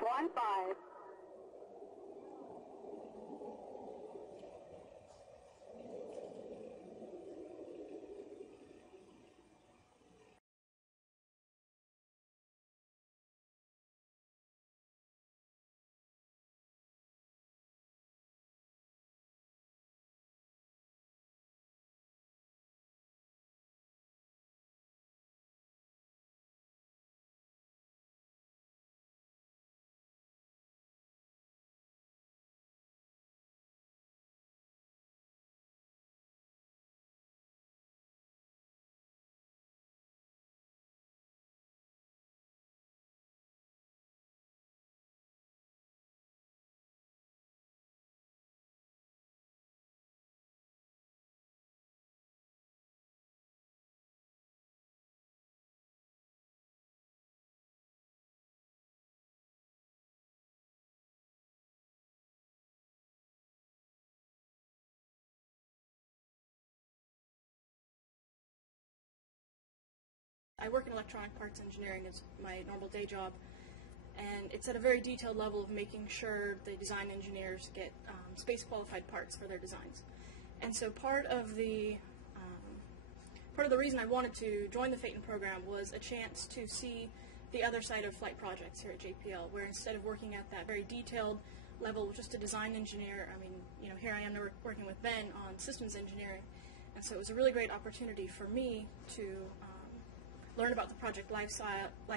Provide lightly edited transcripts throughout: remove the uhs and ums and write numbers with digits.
15. I work in electronic parts engineering as my normal day job, and it's at a very detailed level of making sure the design engineers get space-qualified parts for their designs. And so part of the reason I wanted to join the Phaeton program was a chance to see the other side of flight projects here at JPL, where instead of working at that very detailed level, just a design engineer, I mean, you know, here I am working with Ben on systems engineering, and so it was a really great opportunity for me to learn about the project life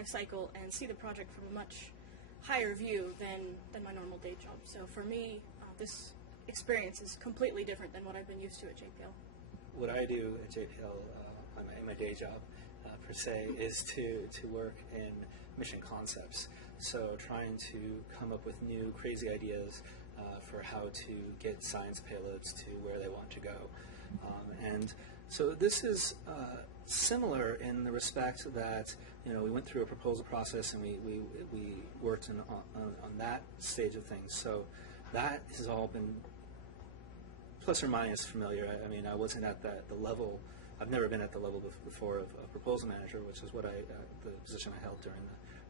cycle and see the project from a much higher view than my normal day job. So for me, this experience is completely different than what I've been used to at JPL. What I do at JPL in my day job, per se, is to work in mission concepts. So trying to come up with new crazy ideas for how to get science payloads to where they want to go. And so this is similar in the respect that, you know, we went through a proposal process and we worked on that stage of things. So that has all been plus or minus familiar. I mean, I wasn't at the level. I've never been at the level before of proposal manager, which is what the position I held during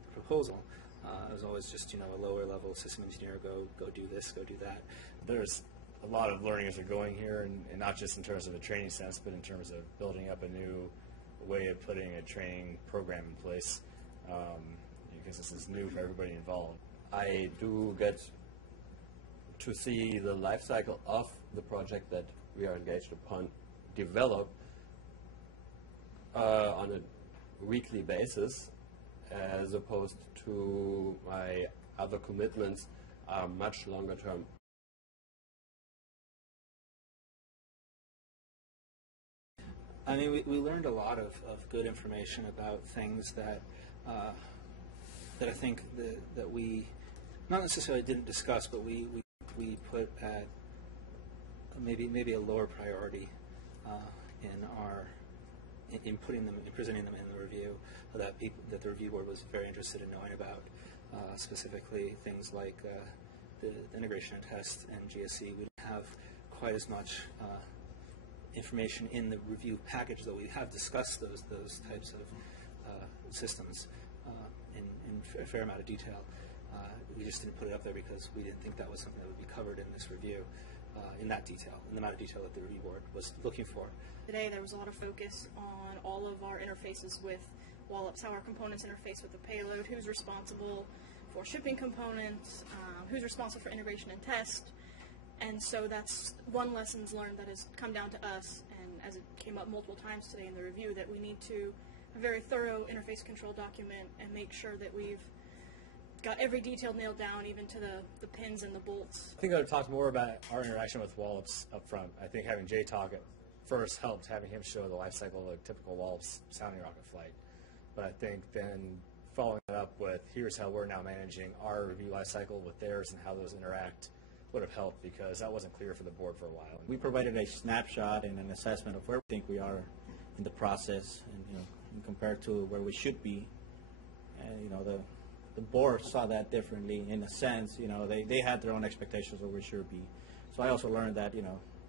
the proposal. I was always just, you know, a lower level system engineer. Go do this, go do that. There's a lot of learning as we're going here, and not just in terms of a training sense, but in terms of building up a new way of putting a training program in place, because this is new for everybody involved. I do get to see the life cycle of the project that we are engaged upon develop on a weekly basis, as opposed to my other commitments are much longer term. I mean, we learned a lot of good information about things that that I think that we not necessarily didn't discuss, but we put at maybe a lower priority in putting them, in presenting them in the review, that the review board was very interested in knowing about, specifically things like the integration and test and GSC. We didn't have quite as much information in the review package, though we have discussed those types of systems in a fair amount of detail. We just didn't put it up there because we didn't think that was something that would be covered in this review in that detail, in the amount of detail that the review board was looking for. Today there was a lot of focus on all of our interfaces with Wallops, how our components interface with the payload, who's responsible for shipping components, who's responsible for integration and test. And so that's one lessons learned that has come down to us, and as it came up multiple times today in the review, that we need to have a very thorough interface control document and make sure that we've got every detail nailed down, even to the pins and the bolts. I think I would talk more about our interaction with Wallops up front. I think having Jay talk at first helped, having him show the life cycle of a typical Wallops sounding rocket flight. But I think then following it up with here's how we're now managing our review life cycle with theirs and how those interact would have helped, because that wasn't clear for the board for a while. We provided a snapshot and an assessment of where we think we are in the process, and compared to where we should be. And the board saw that differently in a sense. They had their own expectations of where we should be. So I also learned that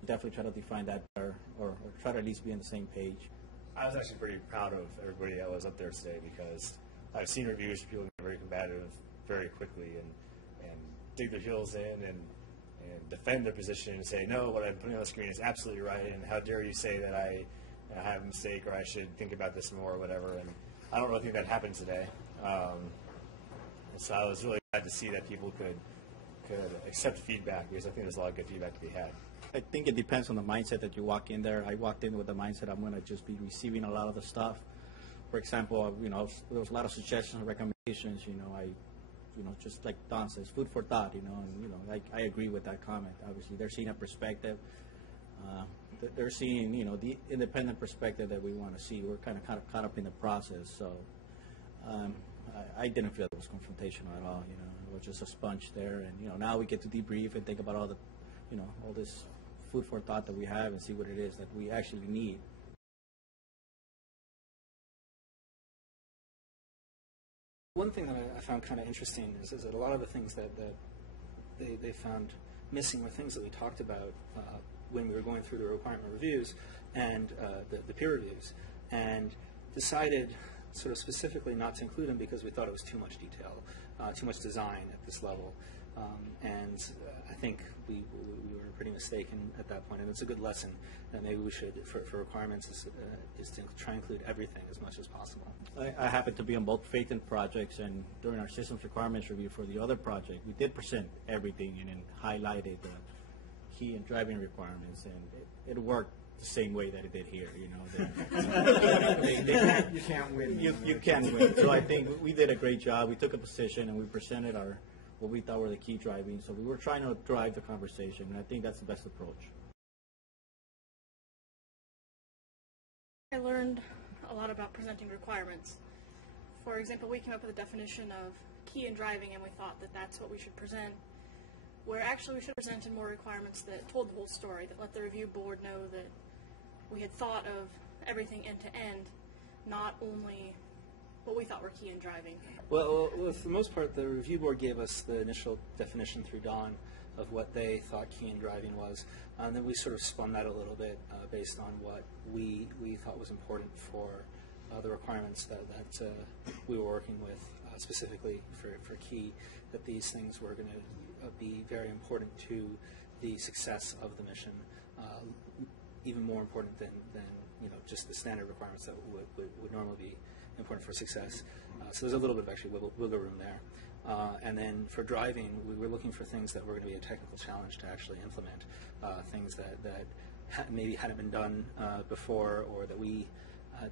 definitely try to define that better, or try to at least be on the same page. I was actually pretty proud of everybody that was up there today, because I've seen reviews of people being very combative very quickly and dig their heels in and defend their position and say, no, what I'm putting on the screen is absolutely right, and how dare you say that I have a mistake or I should think about this more or whatever. And I don't really think that happened today. So I was really glad to see that people could accept feedback, because I think there's a lot of good feedback to be had. I think it depends on the mindset that you walk in there. I walked in with the mindset I'm going to just be receiving a lot of the stuff. For example, there was a lot of suggestions and recommendations. Just like Don says, food for thought. And I agree with that comment. Obviously, they're seeing a perspective. They're seeing the independent perspective that we want to see. We're kind of caught up in the process. So I didn't feel it was confrontational at all. It was just a sponge there, and now we get to debrief and think about all the all this food for thought that we have and see what it is that we actually need. One thing that I found kind of interesting is that a lot of the things that they found missing were things that we talked about when we were going through the requirement reviews and the peer reviews, and decided sort of specifically not to include them because we thought it was too much detail, too much design at this level. And I think we were pretty mistaken at that point, and it's a good lesson that maybe we should, for requirements, is to try and include everything as much as possible. I happen to be on both faith and projects, and during our systems requirements review for the other project, we did present everything and then highlighted the key and driving requirements, and it worked the same way that it did here. You can't win. You can't win. So I think we did a great job. We took a position and we presented what we thought were the key driving. So we were trying to drive the conversation, and I think that's the best approach. I learned a lot about presenting requirements. For example, we came up with a definition of key in driving, and we thought that that's what we should present, where actually we should have presented more requirements that told the whole story, that let the review board know that we had thought of everything end to end, not only what we thought were key in driving. Well, for the most part, the review board gave us the initial definition through Don of what they thought key in driving was, and then we sort of spun that a little bit based on what we thought was important for the requirements that we were working with, specifically for key, that these things were going to be very important to the success of the mission, even more important than just the standard requirements that would normally be important for success. So there's a little bit of actually wiggle room there. And then for driving, we were looking for things that were going to be a technical challenge to actually implement, things that maybe hadn't been done before, or that we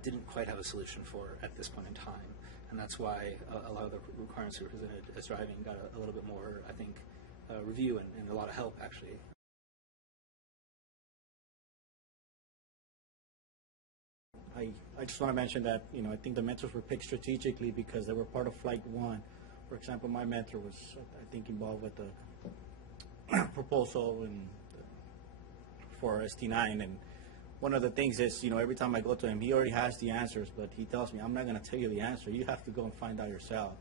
didn't quite have a solution for at this point in time. And that's why a lot of the requirements we presented as driving got a little bit more, I think, review and a lot of help, actually. I just want to mention that, I think the mentors were picked strategically because they were part of Flight 1. For example, my mentor was, I think, involved with the proposal for ST9. And one of the things is, every time I go to him, he already has the answers, but he tells me, I'm not going to tell you the answer. You have to go and find out yourself.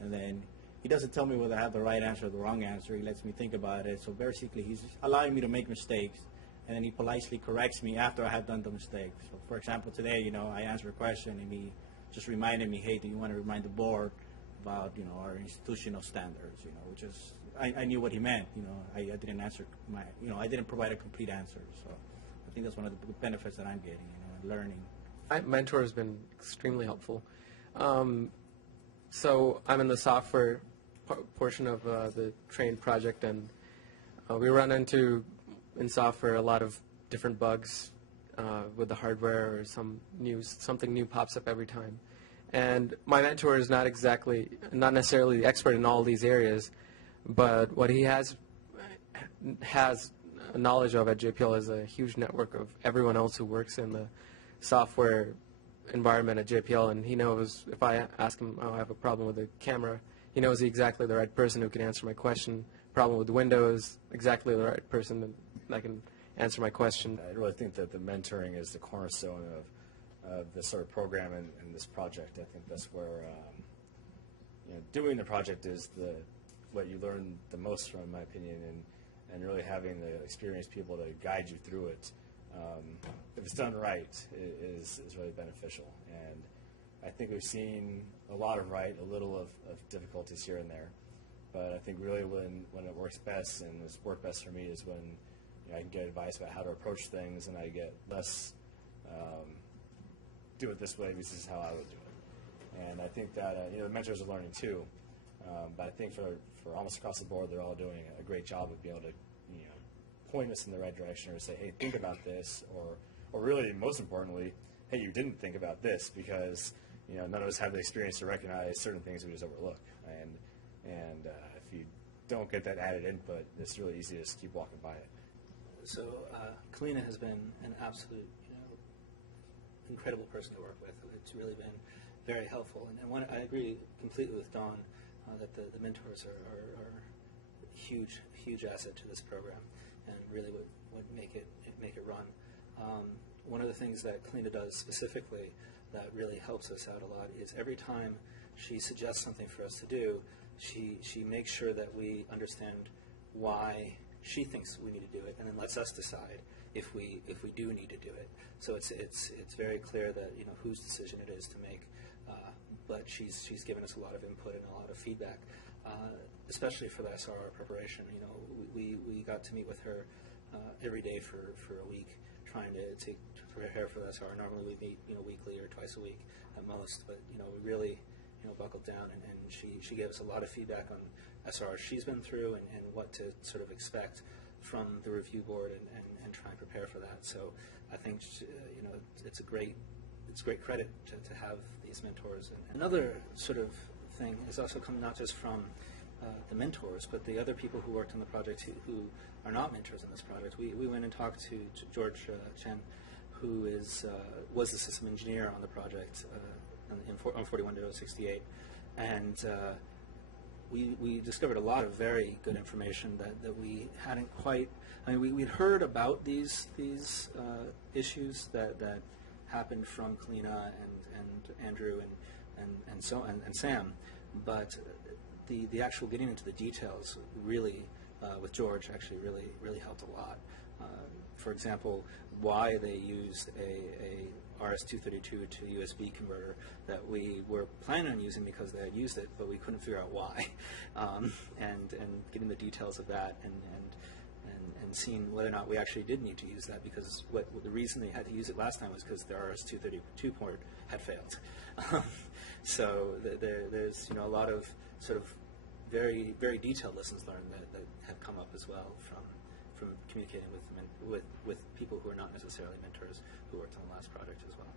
And then he doesn't tell me whether I have the right answer or the wrong answer. He lets me think about it. So basically, he's allowing me to make mistakes, and then he politely corrects me after I have done the mistake. So, for example, today, I answered a question, and he just reminded me, hey, do you want to remind the board about, our institutional standards, which is, I knew what he meant. I didn't answer I didn't provide a complete answer. So I think that's one of the benefits that I'm getting, learning. My mentor has been extremely helpful. So I'm in the software portion of the train project, and we run into, in software, a lot of different bugs with the hardware, or something new pops up every time. And my mentor is not necessarily the expert in all these areas, but what he has knowledge of at JPL is a huge network of everyone else who works in the software environment at JPL, and he knows if I ask him, I have a problem with the camera, he knows exactly the right person who can answer my question. Problem with Windows, exactly the right person that can answer my question. I really think that the mentoring is the cornerstone of this sort of program and this project. I think that's where doing the project is what you learn the most from, in my opinion, and really having the experienced people to guide you through it. If it's done right, is really beneficial. And I think we've seen a lot of right, a little of difficulties here and there. But I think really when it works best, and it's worked best for me, is when I can get advice about how to approach things, and I get less do it this way, this is how I would do it. And I think that the mentors are learning too. But I think for almost across the board, they're all doing a great job of being able to point us in the right direction, or say, hey, think about this, or really, most importantly, hey, you didn't think about this, because none of us have the experience to recognize certain things we just overlook. And if you don't get that added input, it's really easy to just keep walking by it. So Kalina has been an absolute, incredible person to work with. It's really been very helpful. And I agree completely with Dawn that the mentors are a huge asset to this program, and really would make it run. One of the things that Kalina does specifically that really helps us out a lot is every time she suggests something for us to do, she makes sure that we understand why she thinks we need to do it, and then lets us decide if we do need to do it. So it's very clear that whose decision it is to make. But she's given us a lot of input and a lot of feedback, especially for the SRR preparation. We got to meet with her every day for a week, trying to prepare for the SRR. Normally we meet weekly or twice a week at most, but we really buckled down, and she gave us a lot of feedback on SRR she's been through, and what to sort of expect from the review board, and try and prepare for that. So I think it's great credit to have these mentors. And another sort of thing has also come not just from the mentors, but the other people who worked on the project who are not mentors in this project. We went and talked to George Chen, who was the system engineer on the project on 41.068, and we discovered a lot of very good information that we hadn't quite. I mean, we'd heard about these issues that happened from Kalina and Andrew and Sam, but the actual getting into the details really with George actually really helped a lot. For example, why they used a RS-232 to USB converter that we were planning on using because they had used it, but we couldn't figure out why, and getting the details of that, and seeing whether or not we actually did need to use that, because the reason they had to use it last time was because the RS-232 port had failed. So there's a lot of sort of very detailed lessons learned that have come up as well from communicating with people who are not necessarily mentors who worked on the last project as well.